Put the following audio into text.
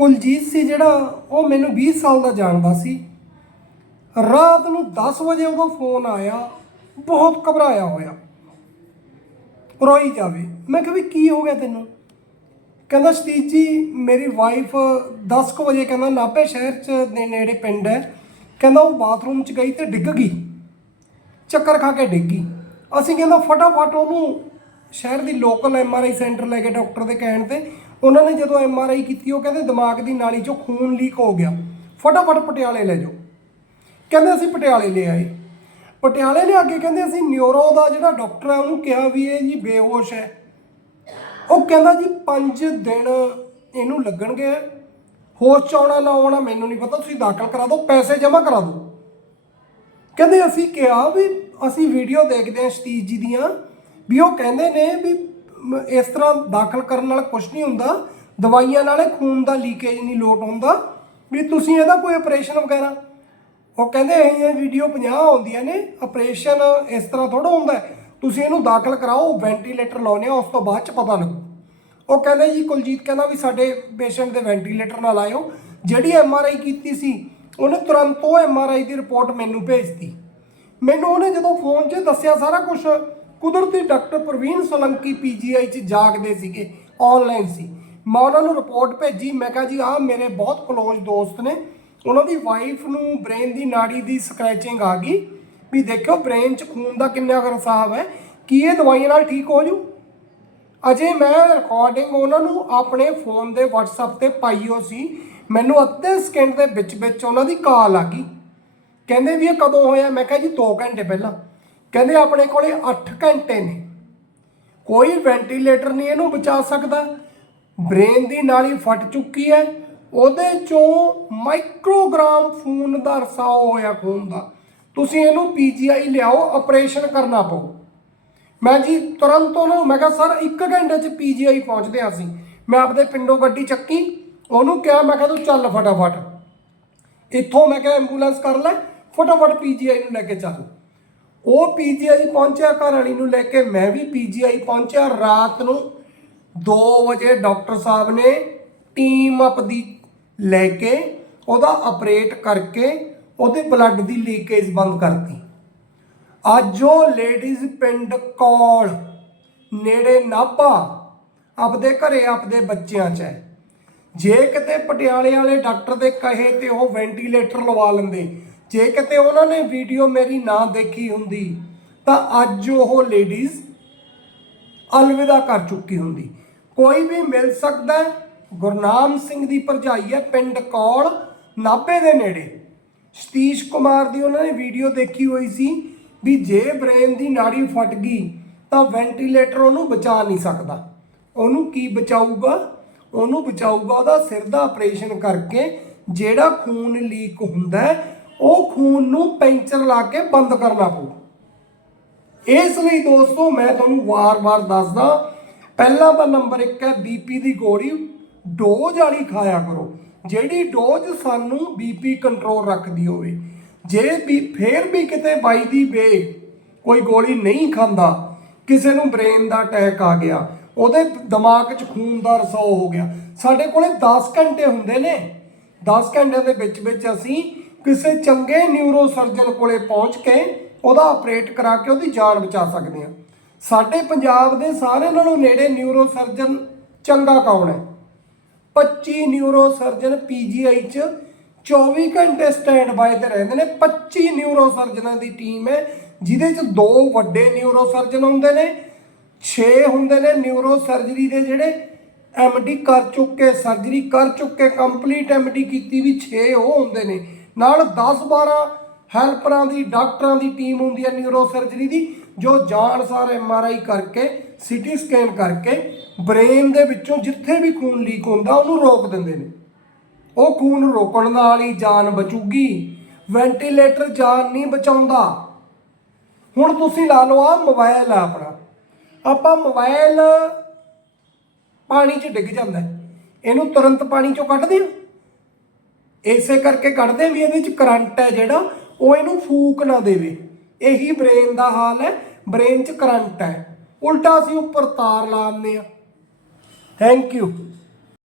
ਕੁਲਜੀਤ ਸੀ ਜਿਹੜਾ ਉਹ ਮੈਨੂੰ 20 ਸਾਲ ਦਾ ਜਾਣਦਾ ਸੀ। ਰਾਤ ਨੂੰ 10 ਵਜੇ ਉਹਦਾ ਫੋਨ ਆਇਆ, ਬਹੁਤ ਘਬਰਾਇਆ ਹੋਇਆ। ਰੋਈ ਜਾਵੇ। ਮੈਂ ਕਿਹਾ ਵੀ ਕੀ ਹੋ ਗਿਆ ਤੈਨੂੰ? ਕਹਿੰਦਾ, ਸਤੀਸ਼ ਜੀ, ਮੇਰੀ ਵਾਈਫ 10 ਕੁ ਵਜੇ ਕਹਿੰਦਾ, ਨਾਭੇ ਸ਼ਹਿਰ ਚ ਦੇ ਨੇੜੇ ਪਿੰਡ ਹੈ। ਕਹਿੰਦਾ, ਉਹ ਬਾਥਰੂਮ ਚ ਗਈ ਤੇ ਡਿੱਗ ਗਈ। ਚੱਕਰ ਖਾ ਕੇ ਡਿੱਗ ਗਈ। ਅਸੀਂ ਕਹਿੰਦਾ, ਫਟਾਫਟ ਉਹਨੂੰ ਸ਼ਹਿਰ ਦੀ ਲੋਕਲ ਐਮਆਰਆਈ ਸੈਂਟਰ ਲੈ ਕੇ ਡਾਕਟਰ ਦੇ ਕਹਿਣ ਤੇ ਉਹਨਾਂ ਨੇ ਜਦੋਂ ਐੱਮ ਆਰ ਆਈ ਕੀਤੀ, ਉਹ ਕਹਿੰਦੇ ਦਿਮਾਗ ਦੀ ਨਾਲੀ ਚੋਂ ਖੂਨ ਲੀਕ ਹੋ ਗਿਆ। ਫਟਾਫਟ ਪਟਿਆਲੇ ਲੈ ਜਾਓ। ਕਹਿੰਦੇ ਅਸੀਂ ਪਟਿਆਲੇ ਲੈ ਆਏ। ਪਟਿਆਲੇ ਲਿਆ ਕੇ ਕਹਿੰਦੇ ਅਸੀਂ ਨਿਊਰੋ ਦਾ ਜਿਹੜਾ ਡਾਕਟਰ ਹੈ ਉਹਨੂੰ ਕਿਹਾ ਵੀ ਇਹ ਜੀ ਬੇਹੋਸ਼ ਹੈ। ਉਹ ਕਹਿੰਦਾ ਜੀ 5 ਦਿਨ ਇਹਨੂੰ ਲੱਗਣਗੇ। ਹੋਸ਼ ਚ ਆਉਣਾ, ਨਾ ਆਉਣਾ, ਮੈਨੂੰ ਨਹੀਂ ਪਤਾ, ਤੁਸੀਂ ਦਾਖਲ ਕਰਾ ਦਿਓ, ਪੈਸੇ ਜਮ੍ਹਾਂ ਕਰਾ ਦਿਓ। ਕਹਿੰਦੇ ਅਸੀਂ ਕਿਹਾ ਵੀ, ਅਸੀਂ ਵੀਡੀਓ ਦੇਖਦੇ ਹਾਂ ਸਤੀਸ਼ ਜੀ ਦੀਆਂ, ਵੀ ਉਹ ਕਹਿੰਦੇ ਨੇ ਵੀ ਇਸ ਤਰ੍ਹਾਂ ਦਾਖਲ ਕਰਨ ਨਾਲ ਕੁਝ ਨਹੀਂ ਹੁੰਦਾ। ਦਵਾਈਆਂ ਨਾਲੇ ਖੂਨ ਦਾ ਲੀਕੇਜ ਨਹੀਂ ਲੋਟ ਹੁੰਦਾ। ਵੀ ਤੁਸੀਂ ਇਹਦਾ ਕੋਈ ਆਪਰੇਸ਼ਨ ਵਗੈਰਾ? ਉਹ ਕਹਿੰਦੇ ਇਹ ਇਹ ਵੀਡੀਓ 50 ਆਉਂਦੀਆਂ ਨੇ ਆਪਰੇਸ਼ਨ ਇਸ ਤਰ੍ਹਾਂ ਥੋੜਾ ਹੁੰਦਾ ਤੁਸੀਂ ਇਹਨੂੰ ਦਾਖਲ ਕਰਾਓ ਵੈਂਟੀਲੇਟਰ ਲਾਉਣੇ ਆ ਉਸ ਤੋਂ ਬਾਅਦ ਚ ਪਤਾ ਲੱਗੂ। ਉਹ ਕਹਿੰਦੇ ਜੀ, ਕੁਲਜੀਤ ਕਹਿੰਦਾ ਵੀ ਸਾਡੇ ਪੇਸ਼ੈਂਟ ਦੇ ਵੈਂਟੀਲੇਟਰ ਨਾਲ ਆਇਓ। ਜਿਹੜੀ ਐੱਮ ਆਰ ਆਈ ਕੀਤੀ ਸੀ, ਉਹਨੇ ਤੁਰੰਤ ਉਹ ਐੱਮ ਆਰ ਆਈ ਦੀ ਰਿਪੋਰਟ ਮੈਨੂੰ ਭੇਜਤੀ। ਮੈਨੂੰ ਉਹਨੇ ਜਦੋਂ ਫੋਨ 'ਚ ਦੱਸਿਆ ਸਾਰਾ ਕੁਝ ਕੁਦਰਤੀ ਡਾਕਟਰ ਪ੍ਰਵੀਨ ਸੋਲੰਕੀ ਪੀਜੀਆਈ 'ਚ ਜਾਗਦੇ ਸੀਗੇ ਆਨਲਾਈਨ ਸੀ। ਮੈਂ ਉਹਨਾਂ ਨੂੰ ਰਿਪੋਰਟ ਭੇਜੀ, ਮੈਂ ਕਿਹਾ ਜੀ, ਆਹ ਮੇਰੇ ਬਹੁਤ ਕਲੋਜ਼ ਦੋਸਤ ਨੇ। ਉਹਨਾਂ ਦੀ ਵਾਈਫ ਨੂੰ ਬ੍ਰੇਨ ਦੀ ਨਾੜੀ ਦੀ ਸਕ੍ਰੈਚਿੰਗ ਆ ਗਈ। ਵੀ ਦੇਖਿਓ ਬ੍ਰੇਨ 'ਚ ਖੂਨ ਦਾ ਕਿੰਨਾ ਕੁ ਰਸਾਵ ਹੈ। ਕੀ ਇਹ ਦਵਾਈਆਂ ਨਾਲ ਠੀਕ ਹੋ ਜੂ? ਅਜੇ ਮੈਂ ਰਿਕਾਰਡਿੰਗ ਉਹਨਾਂ ਨੂੰ ਆਪਣੇ ਫੋਨ ਦੇ WhatsApp ਤੇ ਪਾਈਓ ਸੀ। ਮੈਨੂੰ ਅੱਧੇ ਸਕਿੰਟ ਦੇ ਵਿੱਚ ਵਿੱਚ ਉਹਨਾਂ ਦੀ ਕਾਲ ਆ ਗਈ। ਕਹਿੰਦੇ ਵੀ ਇਹ ਕਦੋਂ ਹੋਇਆ? ਮੈਂ ਕਿਹਾ ਜੀ 2 ਘੰਟੇ ਪਹਿਲਾਂ। ਕਹਿੰਦੇ ਆਪਣੇ ਕੋਲੇ 8 ਘੰਟੇ ਨੇ। ਕੋਈ ਵੈਂਟੀਲੇਟਰ ਨਹੀਂ ਇਹਨੂੰ ਬਚਾ ਸਕਦਾ। ਬ੍ਰੇਨ ਦੀ ਨਾਲੀ ਫਟ ਚੁੱਕੀ ਹੈ। ਉਹਦੇ ਚੋਂ ਮਾਈਕਰੋਗ੍ਰਾਮ ਖੂਨ ਦਾ ਰਸਾਓ ਹੋਇਆ ਖੂਨ ਦਾ। ਤੁਸੀਂ ਇਹਨੂੰ ਪੀਜੀਆਈ ਲਿਆਓ ਆਪਰੇਸ਼ਨ ਕਰਨਾ ਪਊ। ਮੈਂ ਜੀ ਤੁਰੰਤ ਉਹਨੂੰ, ਮੈਂ ਕਿਹਾ, ਸਰ 1 ਘੰਟੇ ਚ ਪੀਜੀਆਈ ਪਹੁੰਚਦੇ ਹਾਂ ਅਸੀਂ। ਮੈਂ ਆਪਦੇ ਪਿੰਡੋਂ ਗੱਡੀ ਚੱਕੀ। ਉਹਨੂੰ ਕਿਹਾ, ਮੈਂ ਕਿਹਾ, ਤੂੰ ਚੱਲ ਫਟਾਫਟ। ਇੱਥੋਂ ਮੈਂ ਕਿਹਾ ਐਂਬੂਲੈਂਸ ਕਰ ਲੈ, ਫਟਾਫਟ ਪੀਜੀਆਈ ਨੂੰ ਲੈ ਕੇ ਚੱਲ। ਉਹ ਪੀਜੀਆਈ ਪਹੁੰਚਿਆ, ਘਰ ਵਾਲੀ ਨੂੰ ਲੈ ਕੇ ਮੈਂ ਵੀ ਪੀਜੀਆਈ ਪਹੁੰਚਿਆ। ਰਾਤ ਨੂੰ 2 ਵਜੇ ਡਾਕਟਰ ਸਾਹਿਬ ਨੇ ਟੀਮ ਅਪ ਦੀ ਲੈ ਕੇ ਉਹਦਾ ਆਪਰੇਟ ਕਰਕੇ ਉਹਦੇ ਬਲੱਡ ਦੀ ਲੀਕੇਜ ਬੰਦ ਕਰਤੀ। ਅੱਜ ਉਹ ਲੇਡੀਜ਼ ਪਿੰਡ ਕੌਲ ਨੇੜੇ ਨਾਭਾ, ਆਪਦੇ ਘਰੇ, ਆਪਦੇ ਬੱਚਿਆਂ 'ਚ ਹੈ। ਜੇ ਕਿਤੇ ਪਟਿਆਲੇ ਵਾਲੇ ਡਾਕਟਰ ਦੇ ਕਹੇ ਤੇ ਉਹ ਵੈਂਟੀਲੇਟਰ ਲਵਾ ਲੈਂਦੇ। ਜੇ ਕਿਤੇ ਉਹਨਾਂ ਨੇ ਵੀਡੀਓ ਮੇਰੀ ਨਾ ਦੇਖੀ ਹੁੰਦੀ, ਤਾਂ ਅੱਜ ਉਹ ਲੇਡੀਜ਼ ਅਲਵਿਦਾ ਕਰ ਚੁੱਕੀ ਹੁੰਦੀ। ਕੋਈ ਵੀ ਮਿਲ ਸਕਦਾ ਗੁਰਨਾਮ ਸਿੰਘ ਦੀ ਭਰਜਾਈ ਹੈ, ਪਿੰਡ ਕੌਲ, ਨਾਭੇ ਦੇ ਨੇੜੇ। ਸਤੀਸ਼ ਕੁਮਾਰ ਦੀ ਉਹਨਾਂ ਨੇ ਵੀਡੀਓ ਦੇਖੀ ਹੋਈ ਸੀ ਵੀ ਜੇ ਬ੍ਰੇਨ ਦੀ ਨਾੜੀ ਫਟ ਗਈ, ਤਾਂ ਵੈਂਟੀਲੇਟਰ ਉਹਨੂੰ ਬਚਾ ਨਹੀਂ ਸਕਦਾ। ਉਹਨੂੰ ਕੀ ਬਚਾਊਗਾ? ਉਹਨੂੰ ਬਚਾਊਗਾ ਉਹਦਾ ਸਿਰ ਦਾ ਆਪਰੇਸ਼ਨ ਕਰਕੇ ਜਿਹੜਾ ਖੂਨ ਲੀਕ ਹੁੰਦਾ ਉਹ ਖੂਨ ਨੂੰ ਪੈਂਚਰ ਲਾ ਕੇ ਬੰਦ ਕਰਨਾ ਪਊ। ਇਸ ਲਈ ਦੋਸਤੋ, ਮੈਂ ਤੁਹਾਨੂੰ ਵਾਰ-ਵਾਰ ਦੱਸਦਾ, ਪਹਿਲਾ ਤਾਂ ਨੰਬਰ 1 ਹੈ ਬੀਪੀ ਦੀ ਗੋਲੀ। ਡੋਜ਼ ਵਾਲੀ ਖਾਇਆ ਕਰੋ। ਜਿਹੜੀ ਡੋਜ਼ ਸਾਨੂੰ ਬੀਪੀ ਕੰਟਰੋਲ ਰੱਖਦੀ ਹੋਵੇ। ਜੇ ਵੀ, ਫੇਰ ਵੀ ਕਿਤੇ ਬਾਈ ਦੀ ਵੇ ਕੋਈ ਗੋਲੀ ਨਹੀਂ ਖਾਂਦਾ, ਕਿਸੇ ਨੂੰ ਬ੍ਰੇਨ ਦਾ ਅਟੈਕ ਆ ਗਿਆ, ਉਹਦੇ ਦਿਮਾਗ 'ਚ ਖੂਨ ਦਾ ਰਸਾव ਹੋ ਗਿਆ। ਸਾਡੇ ਕੋਲੇ 10 ਘੰਟੇ ਹੁੰਦੇ ਨੇ। 10 ਘੰਟਿਆਂ ਦੇ ਵਿੱਚ ਵਿੱਚ ਅਸੀਂ ਕਿਸੇ ਚੰਗੇ ਨਿਊਰੋ ਸਰਜਨ ਕੋਲੇ ਪਹੁੰਚ ਕੇ ਉਹਦਾ ਆਪਰੇਟ ਕਰਾ ਕੇ ਉਹਦੀ ਜਾਨ ਬਚਾ ਸਕਦੇ ਹਾਂ। ਸਾਡੇ ਪੰਜਾਬ ਦੇ ਸਾਰੇ ਨਾਲੋਂ ਨੇੜੇ ਨਿਊਰੋ ਸਰਜਨ ਚੰਗਾ ਕੌਣ ਹੈ? 25 ਨਿਊਰੋ ਸਰਜਨ ਪੀਜੀਆਈ ਚ 24 ਘੰਟੇ ਸਟੈਂਡ ਬਾਏ ਤੇ ਰਹਿੰਦੇ ਨੇ। 25 ਨਿਊਰੋ ਸਰਜਨਾਂ ਦੀ ਟੀਮ ਹੈ, ਜਿਹਦੇ ਚ ਦੋ ਵੱਡੇ ਨਿਊਰੋ ਸਰਜਨ ਹੁੰਦੇ ਨੇ 6 ਹੁੰਦੇ ਨੇ ਨਿਊਰੋ ਸਰਜਰੀ ਦੇ ਜਿਹੜੇ ਐਮਡੀ ਕਰ ਚੁੱਕੇ ਸਰਜਰੀ ਕਰ ਚੁੱਕੇ ਕੰਪਲੀਟ ਐਮਡੀ ਕੀਤੀ ਵੀ 6 ਉਹ ਹੁੰਦੇ ਨੇ। ਨਾਲ 10 12 ਹੈਲਪਰਾਂ ਦੀ, ਡਾਕਟਰਾਂ ਦੀ ਟੀਮ ਹੁੰਦੀ ਹੈ ਨਿਊਰੋ ਸਰਜਰੀ ਦੀ, ਜੋ ਜਾਣ ਸਾਰ ਐਮਆਰਆਈ ਕਰਕੇ ਸੀਟੀ ਸਕੈਨ ਕਰਕੇ ਬ੍ਰੇਨ ਦੇ ਵਿੱਚੋਂ ਜਿੱਥੇ ਵੀ ਖੂਨ ਲੀਕ ਹੁੰਦਾ, ਉਹਨੂੰ ਰੋਕ ਦਿੰਦੇ ਨੇ। ਉਹ ਖੂਨ ਰੋਕਣ ਨਾਲ ਹੀ ਜਾਨ ਬਚੂਗੀ। ਵੈਂਟੀਲੇਟਰ ਜਾਨ ਨਹੀਂ ਬਚਾਉਂਦਾ। ਹੁਣ ਤੁਸੀਂ ਲਾ ਲਓ ਆ ਮੋਬਾਈਲ ਆ ਆਪਣਾ। ਆਪਾਂ ਮੋਬਾਈਲ ਪਾਣੀ 'ਚ ਡਿੱਗ ਜਾਂਦਾ ਇਹਨੂੰ ਤੁਰੰਤ ਪਾਣੀ 'ਚੋਂ ਕੱਢਦੇ ਹਾਂ ਇਸੇ ਕਰਕੇ ਕੱਢਦੇ ਵੀ ਇਹਦੇ 'ਚ ਕਰੰਟ ਹੈ ਜਿਹੜਾ, ਉਹ ਇਹਨੂੰ ਫੂਕ ਨਾ ਦੇਵੇ। ਇਹੀ ਬ੍ਰੇਨ ਦਾ ਹਾਲ ਹੈ ਬ੍ਰੇਨ 'ਚ ਕਰੰਟ ਹੈ। ਉਲਟਾ ਅਸੀਂ ਉੱਪਰ ਤਾਰ ਲਾ ਦਿੰਦੇ ਆ ਥੈਂਕ ਯੂ